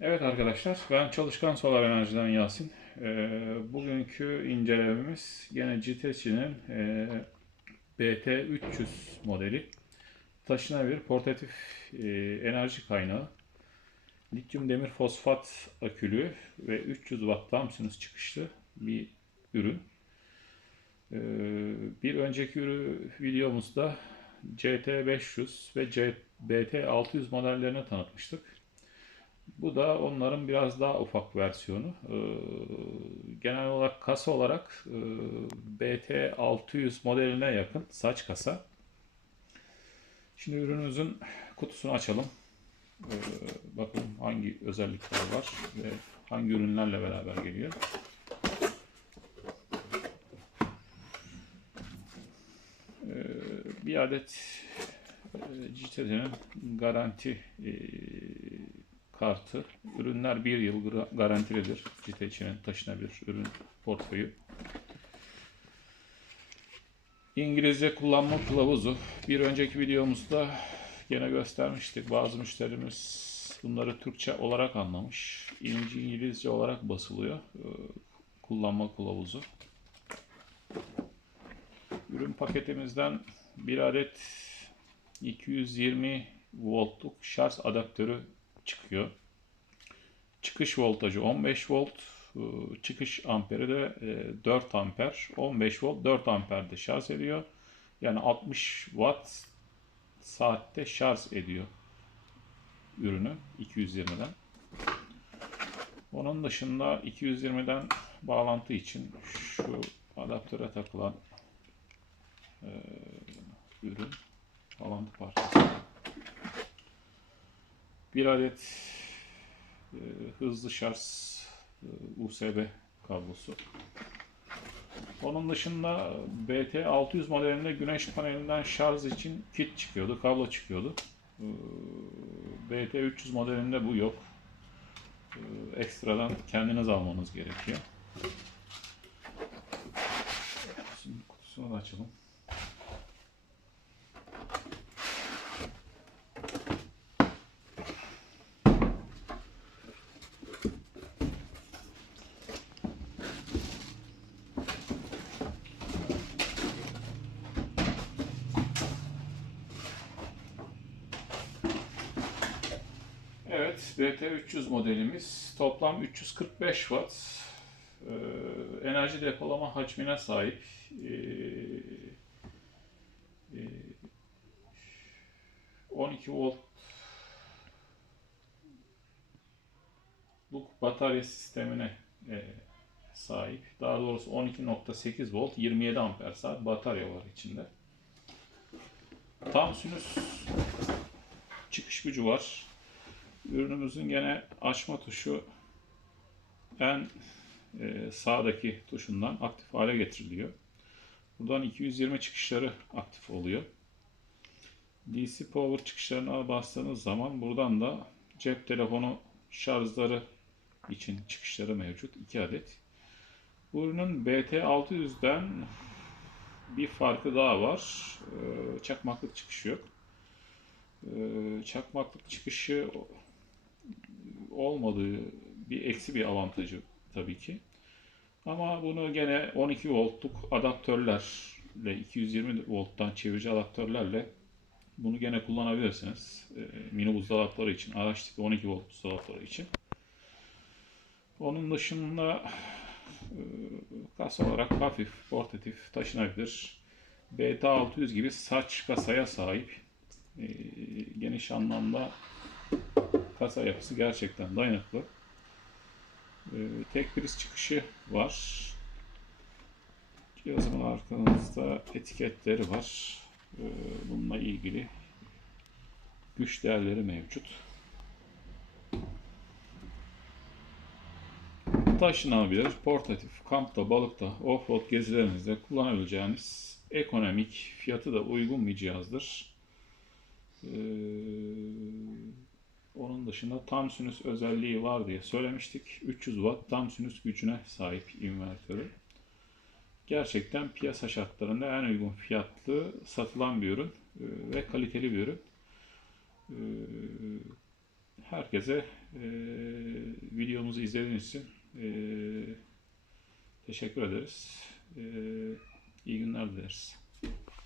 Evet arkadaşlar, ben Çalışkan Solar Enerji'den Yasin. Ee, bugünkü incelememiz gene Citechi'nin e, BT300 modeli. Taşınabilir portatif e, enerji kaynağı. Lityum demir fosfat akülü ve 300 watt tam sinüs çıkışlı bir ürün. Ee, bir önceki ürün videomuzda CT500 ve C- BT600 modellerini tanıtmıştık. Bu da onların biraz daha ufak versiyonu. Ee, genel olarak kasa olarak e, BT600 modeline yakın saç kasa. Şimdi ürünümüzün kutusunu açalım. Ee, bakalım hangi özellikler var ve hangi ürünlerle beraber geliyor. Ee, bir adet e, Cite'nin garanti e, kartı. Ürünler bir yıl garantilidir. Citechi'nin taşınabilir ürün portföyü. İngilizce kullanma kılavuzu. Bir önceki videomuzda gene göstermiştik. Bazı müşterimiz bunları Türkçe olarak anlamış. İnci İngilizce olarak basılıyor. Ee, Kullanma kılavuzu. Ürün paketimizden bir adet 220 voltluk şarj adaptörü çıkıyor. Çıkış voltajı 15 volt, e, çıkış amperi de e, 4 amper. 15 volt 4 amperde şarj ediyor. Yani 60 watt saatte şarj ediyor ürünü 220'den. Onun dışında 220'den bağlantı için şu adaptöre takılan e, ürün bağlantı parçası. Bir adet e, hızlı şarj e, USB kablosu. Onun dışında BT600 modelinde güneş panelinden şarj için kit çıkıyordu, kablo çıkıyordu. E, BT300 modelinde bu yok. E, Ekstradan kendiniz almanız gerekiyor. Şimdi kutusunu da açalım. Evet, BT300 modelimiz toplam 345 watt e, enerji depolama hacmine sahip. E, e, 12 volt batarya sistemine e, sahip. Daha doğrusu 12.8 volt 27 amper saat batarya var içinde. Tam sinüs çıkış gücü var. Ürünümüzün gene açma tuşu en e, sağdaki tuşundan aktif hale getiriliyor. Buradan 220 çıkışları aktif oluyor. DC power çıkışlarına bastığınız zaman buradan da cep telefonu şarjları için çıkışları mevcut. 2 adet. Bu ürünün BT600'den bir farkı daha var. Ee, Çakmaklık çıkışı yok. Ee, Çakmaklık çıkışı olmadığı bir eksi bir avantajı tabii ki. Ama bunu gene 12 voltluk adaptörlerle 220 volttan çevirici adaptörlerle bunu gene kullanabilirsiniz. Ee, mini buzdolapları için, araç tipi 12 volt buzdolapları için. Onun dışında e, kasa olarak hafif, portatif, taşınabilir. BT600 gibi saç kasaya sahip. E, geniş anlamda kasa yapısı gerçekten dayanıklı. E, tek priz çıkışı var. Cihazımın arkanızda etiketleri var. E, bununla ilgili güç değerleri mevcut. taşınabilir, portatif, kampta, balıkta, offroad gezilerinizde kullanabileceğiniz ekonomik, fiyatı da uygun bir cihazdır. Ee, onun dışında tam sinüs özelliği var diye söylemiştik. 300 watt tam sinüs gücüne sahip invertörü. Gerçekten piyasa şartlarında en uygun fiyatlı satılan bir ürün e, ve kaliteli bir ürün. Ee, herkese e, videomuzu izlediğiniz için e, teşekkür ederiz. E, iyi günler dileriz.